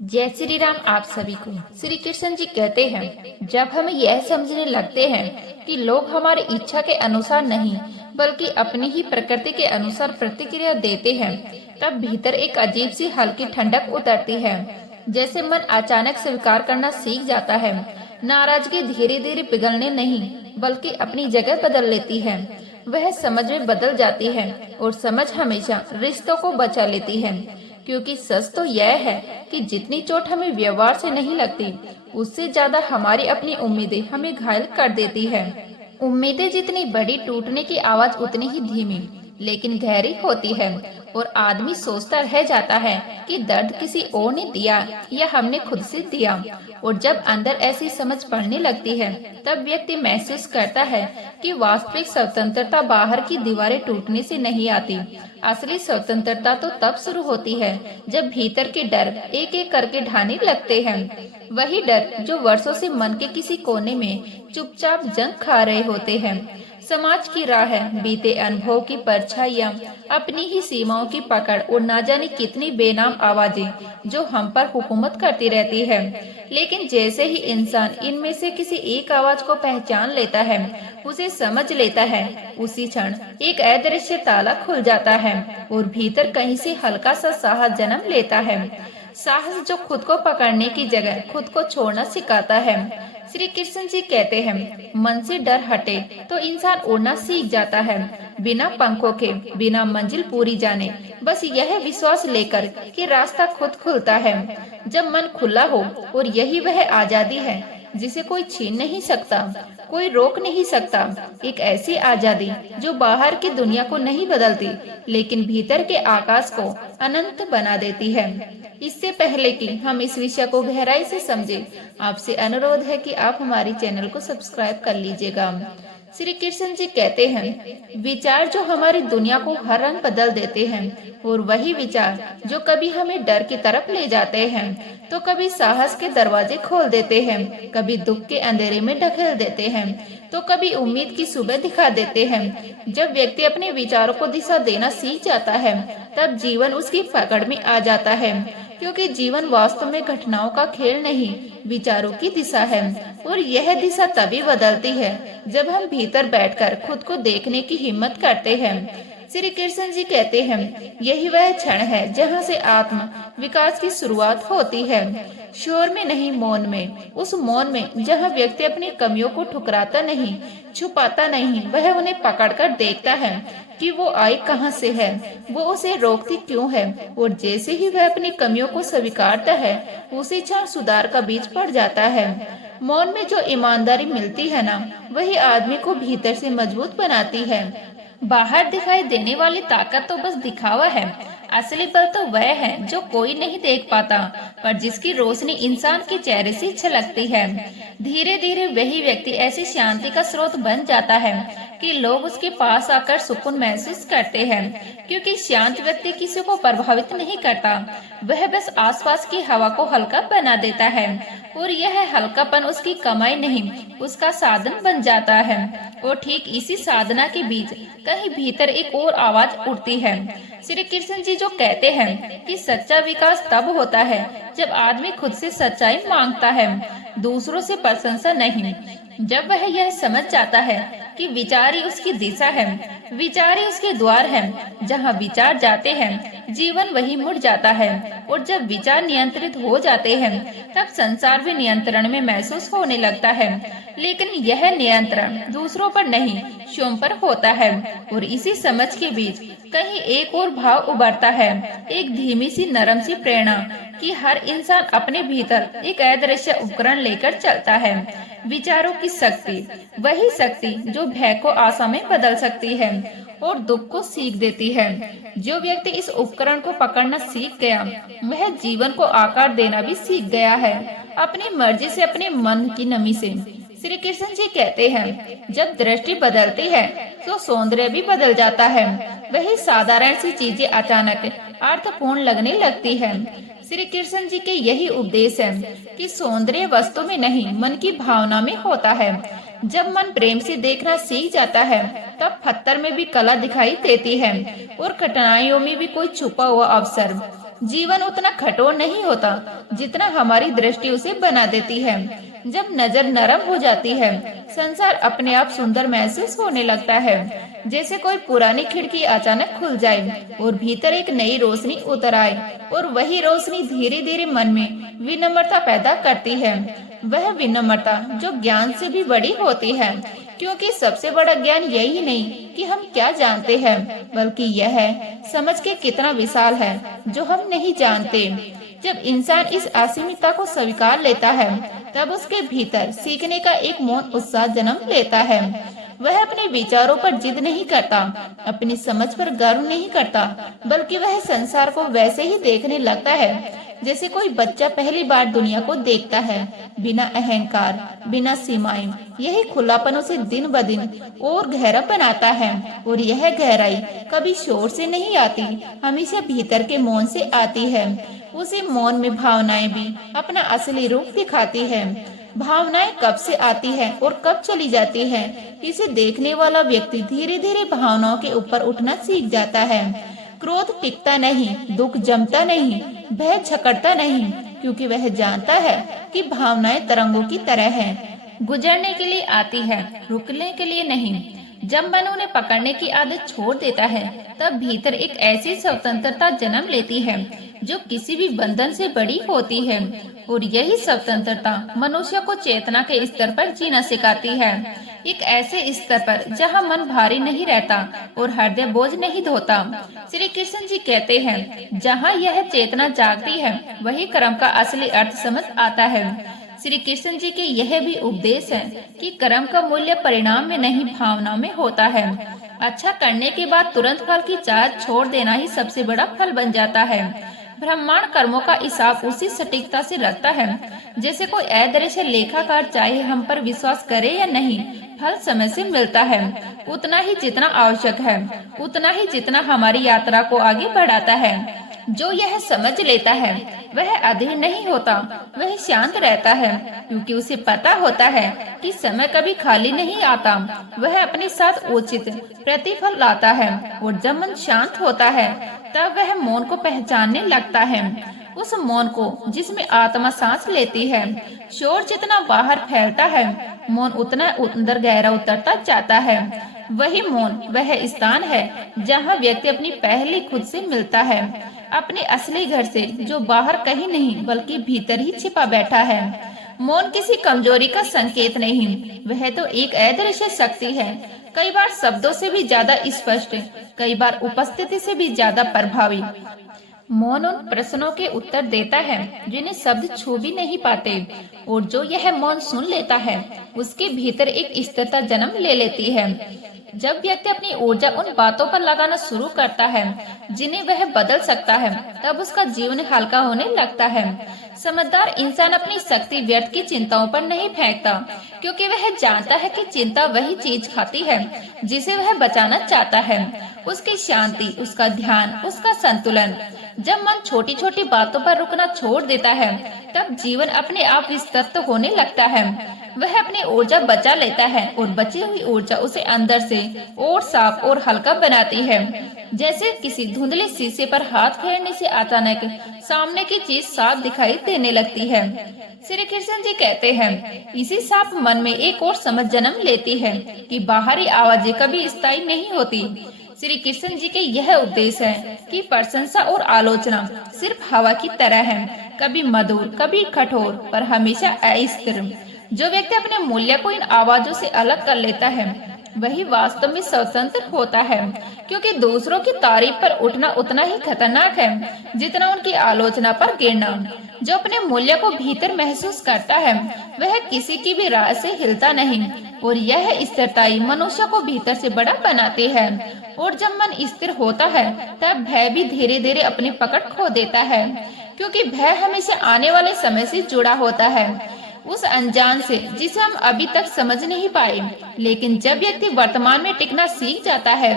जय श्री राम। आप सभी को श्री कृष्ण जी कहते हैं, जब हम यह समझने लगते हैं कि लोग हमारी इच्छा के अनुसार नहीं बल्कि अपनी ही प्रकृति के अनुसार प्रतिक्रिया देते हैं, तब भीतर एक अजीब सी हल्की ठंडक उतरती है। जैसे मन अचानक स्वीकार करना सीख जाता है। नाराजगी धीरे धीरे पिघलने नहीं बल्कि अपनी जगह बदल लेती है। वह समझ में बदल जाती है और समझ हमेशा रिश्तों को बचा लेती है। क्योंकि सच तो यह है कि जितनी चोट हमें व्यवहार से नहीं लगती, उससे ज्यादा हमारी अपनी उम्मीदें हमें घायल कर देती है। उम्मीदें जितनी बड़ी, टूटने की आवाज उतनी ही धीमी लेकिन गहरी होती है और आदमी सोचता रह जाता है कि दर्द किसी और ने दिया या हमने खुद से दिया। और जब अंदर ऐसी समझ पड़ने लगती है, तब व्यक्ति महसूस करता है कि वास्तविक स्वतंत्रता बाहर की दीवारें टूटने से नहीं आती। असली स्वतंत्रता तो तब शुरू होती है जब भीतर के डर एक एक करके ढाने लगते हैं। वही डर जो वर्षों से मन के किसी कोने में चुपचाप जंग खा रहे होते हैं। समाज की राह है, बीते अनुभव की परछाइयाँ, अपनी ही सीमाओं की पकड़ और ना जाने कितनी बेनाम आवाजें जो हम पर हुकूमत करती रहती है। लेकिन जैसे ही इंसान इनमें से किसी एक आवाज को पहचान लेता है, उसे समझ लेता है, उसी क्षण एक अदृश्य ताला खुल जाता है और भीतर कहीं से हल्का सा साहस जन्म लेता है। साहस जो खुद को पकड़ने की जगह खुद को छोड़ना सिखाता है। श्री कृष्ण जी कहते हैं, मन से डर हटे तो इंसान उड़ना सीख जाता है, बिना पंखों के, बिना मंजिल पूरी जाने, बस यह विश्वास लेकर कि रास्ता खुद खुलता है। जब मन खुला हो, और यही वह आजादी है जिसे कोई छीन नहीं सकता, कोई रोक नहीं सकता। एक ऐसी आजादी जो बाहर की दुनिया को नहीं बदलती लेकिन भीतर के आकाश को अनंत बना देती है। इससे पहले कि हम इस विषय को गहराई से समझें, आपसे अनुरोध है कि आप हमारी चैनल को सब्सक्राइब कर लीजिएगा। श्री कृष्ण जी कहते हैं, विचार जो हमारी दुनिया को हर रंग बदल देते हैं, और वही विचार जो कभी हमें डर की तरफ ले जाते हैं तो कभी साहस के दरवाजे खोल देते हैं, कभी दुख के अंधेरे में ढकेल देते हैं तो कभी उम्मीद की सुबह दिखा देते हैं। जब व्यक्ति अपने विचारों को दिशा देना सीख जाता है, तब जीवन उसकी पकड़ में आ जाता है। क्योंकि जीवन वास्तव में घटनाओं का खेल नहीं, विचारों की दिशा है। और यह दिशा तभी बदलती है जब हम भीतर बैठकर खुद को देखने की हिम्मत करते हैं। श्री कृष्ण जी कहते हैं, यही वह क्षण है जहाँ से आत्म विकास की शुरुआत होती है। शोर में नहीं, मौन में। उस मौन में जहाँ व्यक्ति अपनी कमियों को ठुकराता नहीं, छुपाता नहीं, वह उन्हें पकड़कर देखता है कि वो आई कहाँ से है, वो उसे रोकती क्यों है। और जैसे ही वह अपनी कमियों को स्वीकारता है, उसी क्षण सुधार का बीज पड़ जाता है। मौन में जो ईमानदारी मिलती है ना, वही आदमी को भीतर से मजबूत बनाती है। बाहर दिखाई देने वाली ताकत तो बस दिखावा है, असली बल तो वह है जो कोई नहीं देख पाता, पर जिसकी रोशनी इंसान के चेहरे से झलकती है। धीरे धीरे वही व्यक्ति ऐसी शांति का स्रोत बन जाता है कि लोग उसके पास आकर सुकून महसूस करते हैं। क्योंकि शांत व्यक्ति किसी को प्रभावित नहीं करता, वह बस आसपास की हवा को हल्का बना देता है, और यह हल्कापन उसकी कमाई नहीं, उसका साधन बन जाता है। और ठीक इसी साधना के बीच कहीं भीतर एक और आवाज उठती है। श्री कृष्ण जी जो कहते हैं कि सच्चा विकास तब होता है जब आदमी खुद से सच्चाई मांगता है, दूसरों से प्रशंसा नहीं। जब वह यह समझ जाता है कि विचार ही उसकी दिशा है, विचार ही उसके द्वार है, जहाँ विचार जाते हैं जीवन वही मुड़ जाता है। और जब विचार नियंत्रित हो जाते हैं, तब संसार भी नियंत्रण में महसूस होने लगता है। लेकिन यह नियंत्रण दूसरों पर नहीं, स्वयं पर होता है। और इसी समझ के बीच कहीं एक और भाव उभरता है, एक धीमी सी नरम सी प्रेरणा कि हर इंसान अपने भीतर एक अदृश्य उपकरण लेकर चलता है। विचारों की शक्ति, वही शक्ति जो भय को आशा में बदल सकती है और दुख को सीख देती है। जो व्यक्ति इस उपकरण को पकड़ना सीख गया, वह जीवन को आकार देना भी सीख गया है, अपनी मर्जी से, अपने मन की नमी से। श्री कृष्ण जी कहते हैं, जब दृष्टि बदलती है तो सौंदर्य भी बदल जाता है। वही साधारण सी चीजें अचानक अर्थपूर्ण लगने लगती है। श्री कृष्ण जी के यही उपदेश है कि सौंदर्य वस्तु में नहीं, मन की भावना में होता है। जब मन प्रेम से देखना सीख जाता है, तब पत्थर में भी कला दिखाई देती है और कठिनाइयों में भी कोई छुपा हुआ अवसर। जीवन उतना कठोर नहीं होता जितना हमारी दृष्टि उसे बना देती है। जब नजर नरम हो जाती है, संसार अपने आप सुंदर महसूस होने लगता है, जैसे कोई पुरानी खिड़की अचानक खुल जाए और भीतर एक नई रोशनी उतर आए, और वही रोशनी धीरे धीरे मन में विनम्रता पैदा करती है। वह विनम्रता जो ज्ञान से भी बड़ी होती है, क्योंकि सबसे बड़ा ज्ञान यही नहीं कि हम क्या जानते हैं, बल्कि यह है समझ के कितना विशाल है जो हम नहीं जानते। जब इंसान इस असीमितता को स्वीकार लेता है, तब उसके भीतर सीखने का एक मौन उत्साह जन्म लेता है। वह अपने विचारों पर जिद नहीं करता, अपनी समझ पर गर्व नहीं करता, बल्कि वह संसार को वैसे ही देखने लगता है जैसे कोई बच्चा पहली बार दुनिया को देखता है, बिना अहंकार, बिना सीमाएं। यही खुलापन उसे दिन ब दिन और गहरा बनाता है, और यह गहराई कभी शोर से नहीं आती, हमेशा भीतर के मौन से आती है। उसी मौन में भावनाएं भी अपना असली रूप दिखाती है। भावनाएं कब से आती है और कब चली जाती है, इसे देखने वाला व्यक्ति धीरे धीरे भावनाओं के ऊपर उठना सीख जाता है। क्रोध टिकता नहीं, दुख जमता नहीं, भय झकड़ता नहीं, क्योंकि वह जानता है कि भावनाएं तरंगों की तरह हैं, गुजरने के लिए आती है, रुकने के लिए नहीं। जब मन उन्हें पकड़ने की आदत छोड़ देता है, तब भीतर एक ऐसी स्वतंत्रता जन्म लेती है जो किसी भी बंधन से बड़ी होती है, और यही स्वतंत्रता मनुष्य को चेतना के स्तर पर जीना सिखाती है। एक ऐसे स्तर पर जहाँ मन भारी नहीं रहता और हृदय बोझ नहीं ढोता। श्री कृष्ण जी कहते हैं, जहाँ यह चेतना जागती है, वही कर्म का असली अर्थ समझ आता है। श्री कृष्ण जी के यह भी उपदेश है कि कर्म का मूल्य परिणाम में नहीं, भावना में होता है। अच्छा करने के बाद तुरंत फल की चाहत छोड़ देना ही सबसे बड़ा फल बन जाता है। ब्रह्मांड कर्मों का हिसाब उसी सटीकता से रखता है जैसे कोई अदृश्य लेखाकार, चाहे हम पर विश्वास करे या नहीं, फल समय से मिलता है, उतना ही जितना आवश्यक है, उतना ही जितना हमारी यात्रा को आगे बढ़ाता है। जो यह समझ लेता है वह अधीर नहीं होता, वह शांत रहता है, क्योंकि उसे पता होता है कि समय कभी खाली नहीं आता। वह अपने साथ उचित प्रतिफल लाता है, और जब मन शांत होता है तब वह मौन को पहचानने लगता है, उस मौन को जिसमें आत्मा सांस लेती है। शोर जितना बाहर फैलता है, मौन उतना अंदर गहरा उतरता जाता है। वही मौन वह स्थान है जहाँ व्यक्ति अपनी पहली खुद से मिलता है, अपने असली घर से, जो बाहर कहीं नहीं बल्कि भीतर ही छिपा बैठा है। मौन किसी कमजोरी का संकेत नहीं, वह तो एक अदृश्य शक्ति है, कई बार शब्दों से भी ज्यादा स्पष्ट, कई बार उपस्थिति से भी ज्यादा प्रभावी। मौन उन प्रश्नों के उत्तर देता है जिन्हें शब्द छू भी नहीं पाते, और जो यह मौन सुन लेता है उसके भीतर एक स्थिरता जन्म ले लेती है। जब व्यक्ति अपनी ऊर्जा उन बातों पर लगाना शुरू करता है जिन्हें वह बदल सकता है, तब उसका जीवन हल्का होने लगता है। समझदार इंसान अपनी शक्ति व्यर्थ की चिंताओं पर नहीं फेंकता, क्योंकि वह जानता है कि चिंता वही चीज खाती है जिसे वह बचाना चाहता है। उसकी शांति, उसका ध्यान, उसका संतुलन। जब मन छोटी छोटी बातों पर रुकना छोड़ देता है, तब जीवन अपने आप विस्तृत होने लगता है। वह अपनी ऊर्जा बचा लेता है, और बची हुई ऊर्जा उसे अंदर से और साफ और हल्का बनाती है। जैसे किसी धुंधले शीशे पर हाथ फेरने से अचानक सामने की चीज साफ दिखाई देने लगती है। श्री कृष्ण जी कहते हैं, इसी साफ मन में एक और समझ जन्म लेती है कि बाहरी आवाजें कभी स्थायी नहीं होती। श्री कृष्ण जी के यह उपदेश है कि प्रशंसा और आलोचना सिर्फ हवा की तरह है, कभी मधुर, कभी कठोर, पर हमेशा अस्थिर। जो व्यक्ति अपने मूल्य को इन आवाजों से अलग कर लेता है, वही वास्तव में स्वतंत्र होता है, क्योंकि दूसरों की तारीफ पर उठना उतना ही खतरनाक है जितना उनकी आलोचना पर गिरना। जो अपने मूल्य को भीतर महसूस करता है, वह किसी की भी राय से हिलता नहीं, और यह स्थिरता मनुष्य को भीतर से बड़ा बनाती है। और जब मन स्थिर होता है, तब भय भी धीरे धीरे अपनी पकड़ खो देता है, क्योंकि भय हमेशा आने वाले समय से जुड़ा होता है, उस अनजान से जिसे हम अभी तक समझ नहीं पाए। लेकिन जब व्यक्ति वर्तमान में टिकना सीख जाता है,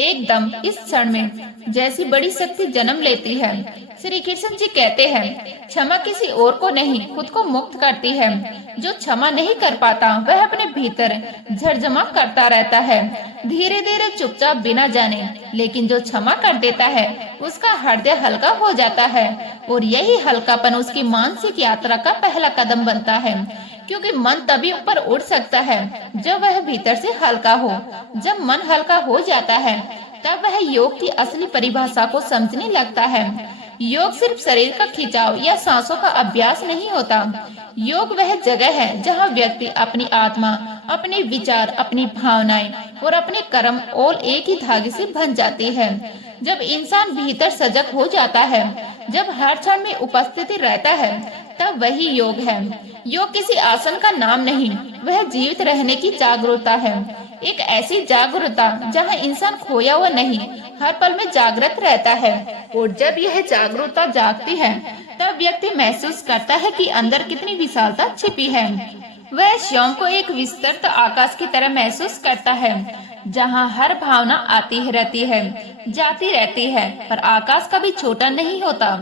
एकदम इस क्षण में जैसी बड़ी शक्ति जन्म लेती है। श्री कृष्ण जी कहते हैं, क्षमा किसी और को नहीं, खुद को मुक्त करती है। जो क्षमा नहीं कर पाता वह अपने भीतर झरझमा करता रहता है, धीरे धीरे चुपचाप बिना जाने। लेकिन जो क्षमा कर देता है उसका हृदय हल्का हो जाता है, और यही हल्कापन उसकी मानसिक यात्रा का पहला कदम बनता है। क्योंकि मन तभी ऊपर उड़ सकता है जब वह भीतर से हल्का हो। जब मन हल्का हो जाता है तब वह योग की असली परिभाषा को समझने लगता है। योग सिर्फ शरीर का खिंचाव या सांसों का अभ्यास नहीं होता। योग वह जगह है जहाँ व्यक्ति अपनी आत्मा, अपने विचार, अपनी भावनाएं और अपने कर्म और एक ही धागे से बंध जाती है। जब इंसान भीतर सजग हो जाता है, जब हर क्षण में उपस्थिति रहता है, तब वही योग है। योग किसी आसन का नाम नहीं, वह जीवित रहने की जागरूकता है। एक ऐसी जागरूकता जहाँ इंसान खोया हुआ नहीं, हर पल में जागृत रहता है। और जब यह जागरूकता जागती है तब व्यक्ति महसूस करता है कि अंदर कितनी विशालता छिपी है। वह स्वयं को एक विस्तृत आकाश की तरह महसूस करता है, जहाँ हर भावना आती रहती है, जाती रहती है, पर आकाश कभी छोटा नहीं होता।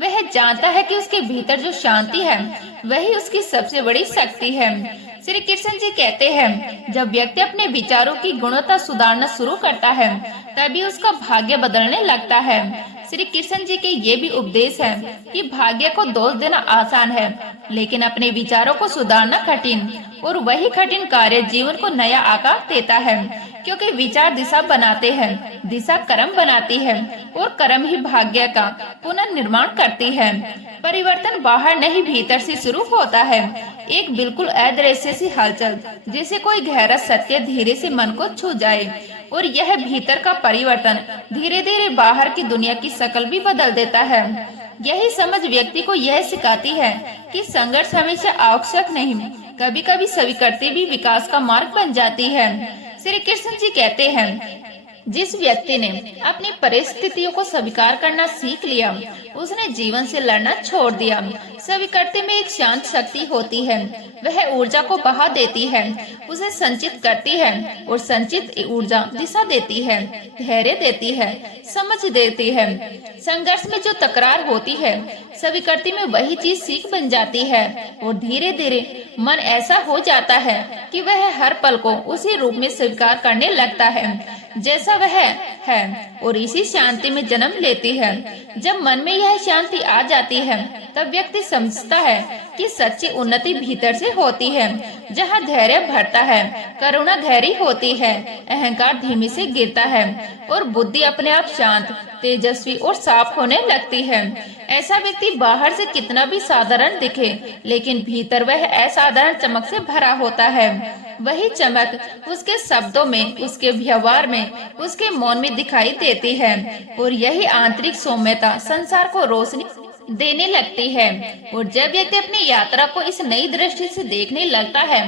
वह जानता है कि उसके भीतर जो शांति है वही उसकी सबसे बड़ी शक्ति है। श्री कृष्ण जी कहते हैं, जब व्यक्ति अपने विचारों की गुणवत्ता सुधारना शुरू करता है तभी उसका भाग्य बदलने लगता है। श्री कृष्ण जी के ये भी उपदेश है कि भाग्य को दोष देना आसान है, लेकिन अपने विचारों को सुधारना कठिन। और वही कठिन कार्य जीवन को नया आकार देता है, क्योंकि विचार दिशा बनाते हैं, दिशा कर्म बनाती है, और कर्म ही भाग्य का पुनर्निर्माण करती है। परिवर्तन बाहर नहीं, भीतर से शुरू होता है। एक बिल्कुल अदृश्य सी हलचल, जैसे कोई गहरा सत्य धीरे से मन को छू जाए, और यह भीतर का परिवर्तन धीरे धीरे बाहर की दुनिया की शक्ल भी बदल देता है। यही समझ व्यक्ति को यह सिखाती है कि संघर्ष हमेशा आवश्यक नहीं, कभी कभी स्वीकृति भी विकास का मार्ग बन जाती है। श्री कृष्ण जी कहते हैं, जिस व्यक्ति ने अपनी परिस्थितियों को स्वीकार करना सीख लिया, उसने जीवन से लड़ना छोड़ दिया। स्वीकृति में एक शांत शक्ति होती है, वह ऊर्जा को बहा देती है, उसे संचित करती है, और संचित ऊर्जा दिशा देती है, धैर्य देती है, समझ देती है। संघर्ष में जो तकरार होती है, स्वीकृति में वही चीज सीख बन जाती है, और धीरे धीरे मन ऐसा हो जाता है कि वह हर पल को उसी रूप में स्वीकार करने लगता है जैसा वह है, और इसी शांति में जन्म लेती है। जब मन में यह शांति आ जाती है तब व्यक्ति समझता है कि सच्ची उन्नति भीतर से होती है, जहाँ धैर्य बढ़ता है, करुणा गहरी होती है, अहंकार धीमे से गिरता है, और बुद्धि अपने आप शांत, तेजस्वी और साफ होने लगती है। ऐसा व्यक्ति बाहर से कितना भी साधारण दिखे, लेकिन भीतर वह असाधारण चमक से भरा होता है। वही चमक उसके शब्दों में, उसके व्यवहार में, उसके मौन में दिखाई देती है, और यही आंतरिक सौम्यता संसार को रोशनी देने लगती है। और जब व्यक्ति अपनी यात्रा को इस नई दृष्टि से देखने लगता है,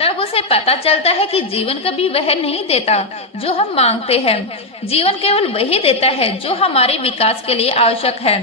तब उसे पता चलता है कि जीवन कभी वह नहीं देता जो हम मांगते हैं। जीवन केवल वही देता है जो हमारे विकास के लिए आवश्यक है।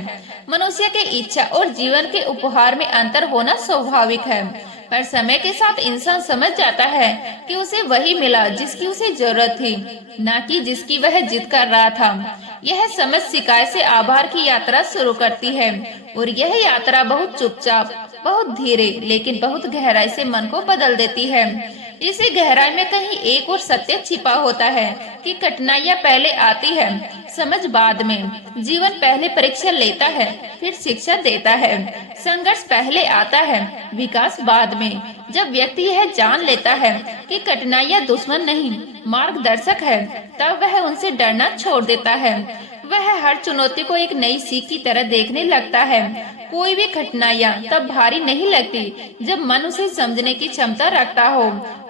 मनुष्य की इच्छा और जीवन के उपहार में अंतर होना स्वाभाविक है, पर समय के साथ इंसान समझ जाता है कि उसे वही मिला जिसकी उसे जरूरत थी, न कि जिसकी वह जिद कर रहा था। यह समझ शिकायत से आभार की यात्रा शुरू करती है, और यह यात्रा बहुत चुपचाप, बहुत धीरे, लेकिन बहुत गहराई से मन को बदल देती है। इसी गहराई में कहीं एक और सत्य छिपा होता है कि कठिनाइयाँ पहले आती है, समझ बाद में। जीवन पहले परीक्षा लेता है, फिर शिक्षा देता है। संघर्ष पहले आता है, विकास बाद में। जब व्यक्ति यह जान लेता है कि कठिनाइयाँ दुश्मन नहीं, मार्गदर्शक है, तब वह उनसे डरना छोड़ देता है। वह हर चुनौती को एक नई सीख की तरह देखने लगता है। कोई भी कठिनाइयाँ तब भारी नहीं लगती जब मन उसे समझने की क्षमता रखता हो,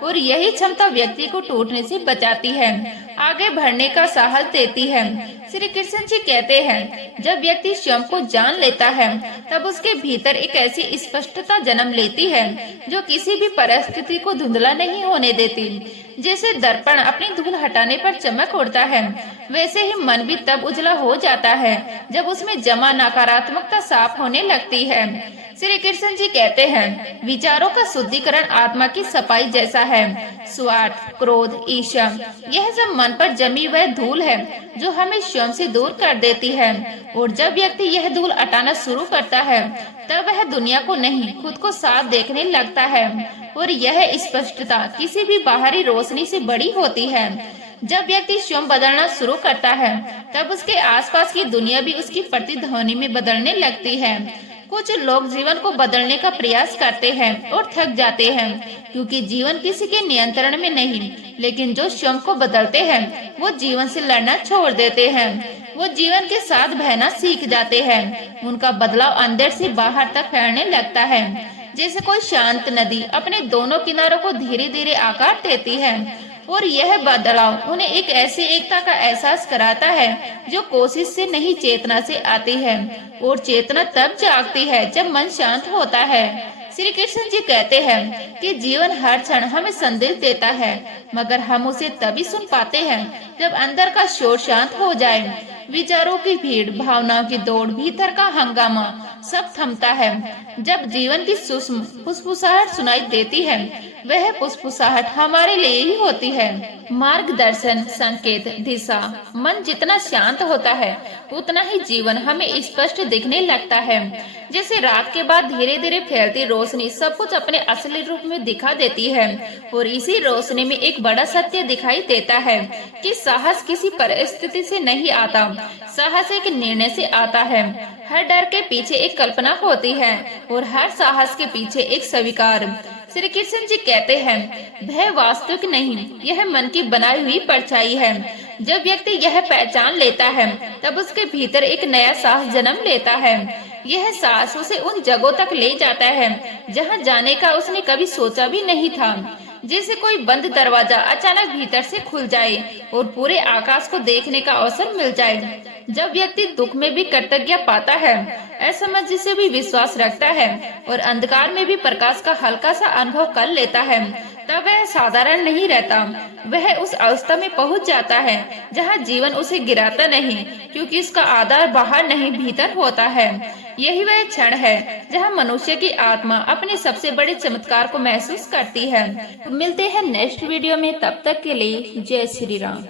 और यही क्षमता व्यक्ति को टूटने से बचाती है, आगे बढ़ने का साहस देती है। श्री कृष्ण जी कहते हैं, जब व्यक्ति स्वयं को जान लेता है तब उसके भीतर एक ऐसी स्पष्टता जन्म लेती है जो किसी भी परिस्थिति को धुंधला नहीं होने देती। जैसे दर्पण अपनी धूल हटाने पर चमक उड़ता है, वैसे ही मन भी तब उजला हो जाता है जब उसमें जमा नकारात्मकता साफ होने लगती है। श्री कृष्ण जी कहते हैं, विचारों का शुद्धिकरण आत्मा की सफाई जैसा है। स्वार्थ, क्रोध, ईर्ष्या, यह सब मन पर जमी वह धूल है जो हमें स्वयं से दूर कर देती है। और जब व्यक्ति यह धूल हटाना शुरू करता है, तब वह दुनिया को नहीं, खुद को साफ देखने लगता है। और यह स्पष्टता किसी भी बाहरी रोशनी से बड़ी होती है। जब व्यक्ति स्वयं बदलना शुरू करता है, तब उसके आसपास की दुनिया भी उसकी प्रतिध्वनि में बदलने लगती है। कुछ लोग जीवन को बदलने का प्रयास करते हैं और थक जाते हैं, क्योंकि जीवन किसी के नियंत्रण में नहीं। लेकिन जो स्वयं को बदलते हैं, वो जीवन से लड़ना छोड़ देते हैं। वो जीवन के साथ बहना सीख जाते हैं। उनका बदलाव अंदर से बाहर तक फैलने लगता है, जैसे कोई शांत नदी अपने दोनों किनारों को धीरे धीरे आकार देती है। और यह बदलाव उन्हें एक ऐसी एकता का एहसास कराता है जो कोशिश से नहीं, चेतना से आती है। और चेतना तब जागती है जब मन शांत होता है। श्री कृष्ण जी कहते हैं कि जीवन हर क्षण हमें संदेश देता है, मगर हम उसे तभी सुन पाते हैं जब अंदर का शोर शांत हो जाए। विचारों की भीड़, भावनाओं की दौड़, भीतर का हंगामा सब थमता है। जब जीवन की सूक्ष्म फुसफुसाहट सुनाई देती है, वह फुसफुसाहट हमारे लिए ही होती है। मार्गदर्शन, संकेत, दिशा। मन जितना शांत होता है, उतना ही जीवन हमें स्पष्ट दिखने लगता है। जैसे रात के बाद धीरे धीरे फैलती रोशनी सब कुछ अपने असली रूप में दिखा देती है। और इसी रोशनी में एक बड़ा सत्य दिखाई देता है कि साहस किसी परिस्थिति से नहीं आता, साहस एक निर्णय से आता है। हर डर के पीछे एक कल्पना होती है और हर साहस के पीछे एक स्वीकार। श्री कृष्ण जी कहते हैं, भय वास्तविक नहीं, यह मन की बनाई हुई परछाई है। जब व्यक्ति यह पहचान लेता है, तब उसके भीतर एक नया साहस जन्म लेता है। यह साहस उसे उन जगहों तक ले जाता है जहां जाने का उसने कभी सोचा भी नहीं था। जैसे कोई बंद दरवाजा अचानक भीतर से खुल जाए और पूरे आकाश को देखने का अवसर मिल जाए। जब व्यक्ति दुख में भी कृतज्ञता पाता है, असमझ से भी विश्वास रखता है और अंधकार में भी प्रकाश का हल्का सा अनुभव कर लेता है, तब वह साधारण नहीं रहता। वह उस अवस्था में पहुंच जाता है जहां जीवन उसे गिराता नहीं, क्योंकि उसका आधार बाहर नहीं, भीतर होता है। यही वह क्षण है जहां मनुष्य की आत्मा अपने सबसे बड़े चमत्कार को महसूस करती है। मिलते हैं नेक्स्ट वीडियो में, तब तक के लिए जय श्री राम।